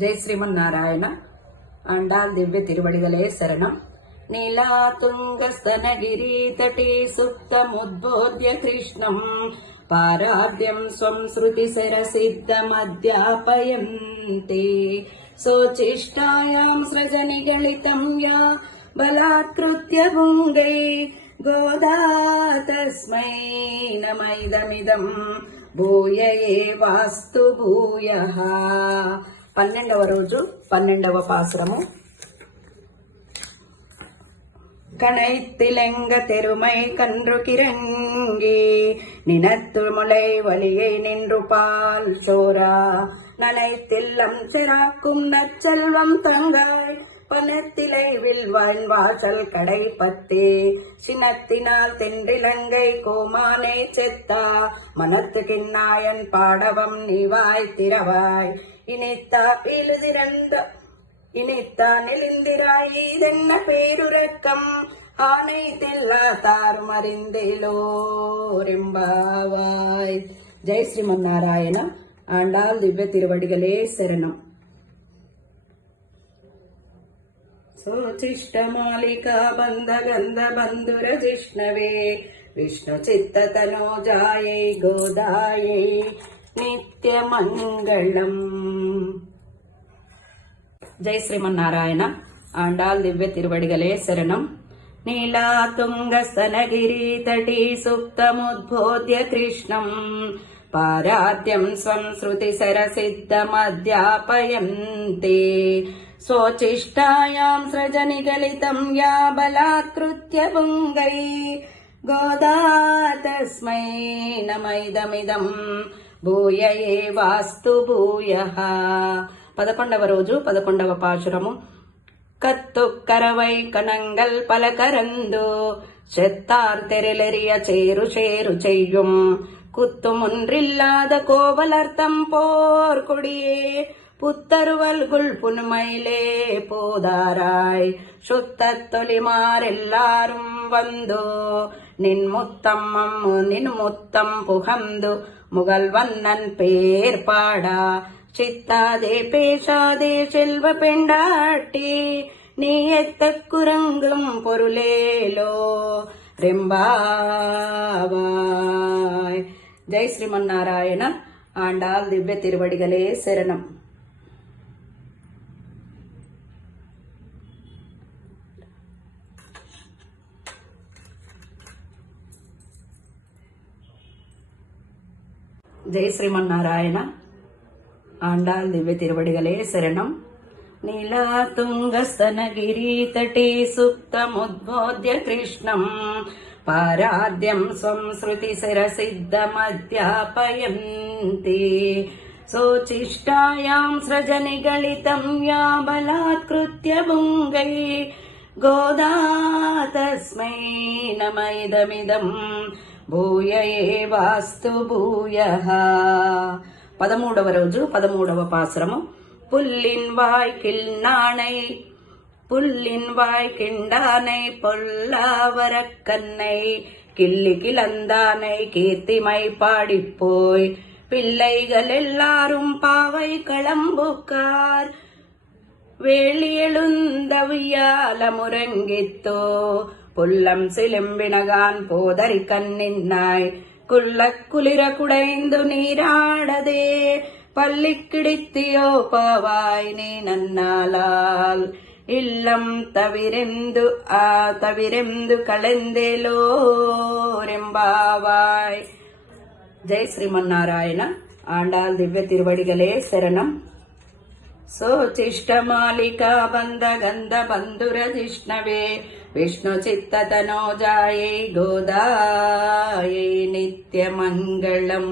జై శ్రీమన్నారాయణ. ఆండాల్ దివ్య తిరువడిగలే శరణం. నీలాతుంగస్తనగిరీతటీ సుప్తముద్బోధ్య కృష్ణం పారార్ధ్యం స్వం శృతిశరసిద్ధమధ్యాపయంతే సోచిష్టాయాం సృజనిగళితం యా బలాత్కృత్య భుంగై గోదా తస్మై నమైదమిదం భూయ ఏవాస్తు భూయః. 12వ రోజు 12వ పాసురము. கணைத்திலங்க தெருமை கன்று கிறங்கி நினத்து முளை வலியை நின்று பால் சோரா நனைத்தில்லம் சிறாக்கும் நச்செல்வம் தங்காய் பணத்திலை வில்வான் வாசல் கடை பத்தே சினத்தினால் தென்றிலங்கை கோமானே செத்தா மனத்து கிண்ணாயன் பாடவம் நீவாய் திரவாய் இனித்தா இழுதிரந்த இனித்தா நெளிந்திராய் இதென்ன பேருரக்கம் ஆனை தெல்லா தாருமறிந்தேலோரெம்பாவாய். జై శ్రీమన్నారాయణ. ఆండాల్ దివ్య తిరువడిగలే శరణం. సోచిష్టమాలికా బంధ గంధ బంధుర జిష్ణవే విష్ణు చిత్త తనోజాయై గోదాయై నిత్యమంగళం. జై శ్రీమన్నారాయణ. ఆండాల్ దివ్య తిరువడిగలే శరణం. నీలాతుంగస్తనగిరీతటీ సుప్తముద్బోధ్య కృష్ణం పారార్ధ్యం స్వం శృతిశరసిద్ధమధ్యాపయంతే స్వోచిష్టాయాం సృజనిగళితం యా బలాత్కృత్య భుంగై గోదా తస్మై నమైదమిదం భూయ ఏవాస్తు భూయః. 11వ రోజు 11వ పాశురము. கத்துக்கரவை கணங்கள் பல கரந்து செத்தார் தெருளெறிய சேரு சேரு செய்யும் குத்துமுன்றில்லாத கோவலர்த்தம் போர் கொடியே புத்தருவல்குள் புன்மையிலே போதாராய் சுத்த தொலிமாரெல்லாரும் வந்து நின் முத்தம் நின் முத்தம் புகந்து முகல்வண்ணன் பேர் பாடா சித்தாதே பேசாதே செல்வ பெண்டாட்டி நீ எத்த குரங்கும் பொருளேலோ ரெம்பாவாய். జై శ్రీమన్నారాయణ. ఆండాల్ దివ్య తిరువడిగలే శరణం. జై శ్రీమన్నారాయణ. ఆండాల్ దివ్య తిరువడిగలే శరణం. నీలాతుంగస్తనగిరీతటీ సుప్తముద్బోధ్య కృష్ణం పారార్ధ్యం స్వం శృతిశరసిద్ధమధ్యాపయంతే సోచిష్టాయాం సృజనిగళితం యా బలాత్కృత్య భుంగై గోదా తస్మై నమైదమిదం భూయ ఏవాస్తు భూయః. 13వ రోజు 13వ పాసురము. புல்லின் வாய் கிள்நானை புல்லின் வாய் கிண்டானை பொல்லாவரக்கண்ணை கிள்ளி கிளந்தானை கீர்த்திமை பாடிப்போய் பிள்ளைகள் எல்லாரும் பாவை களம்புக்கார் வேளி எழுந்தவியால முரங்கித்தோ புல்லம் சிலிம்பினகான் போதறி கண்ணின்னாய் குள்ள குளிர குடைந்து நீராடதே பள்ளிக்கிடித்தியோ பாவாய் நீ நன்னாலால் இல்லம் తవిరెందు కళెందేలోరెంబావాయ్. జై శ్రీమన్నారాయణ. ఆండాల్ దివ్య తిరువడిగలే శరణం. సోచిష్టమాలికా బంధ గంధ బంధుర జిష్ణవే విష్ణు చిత్త తనోజాయై గోదాయై నిత్యమంగళం.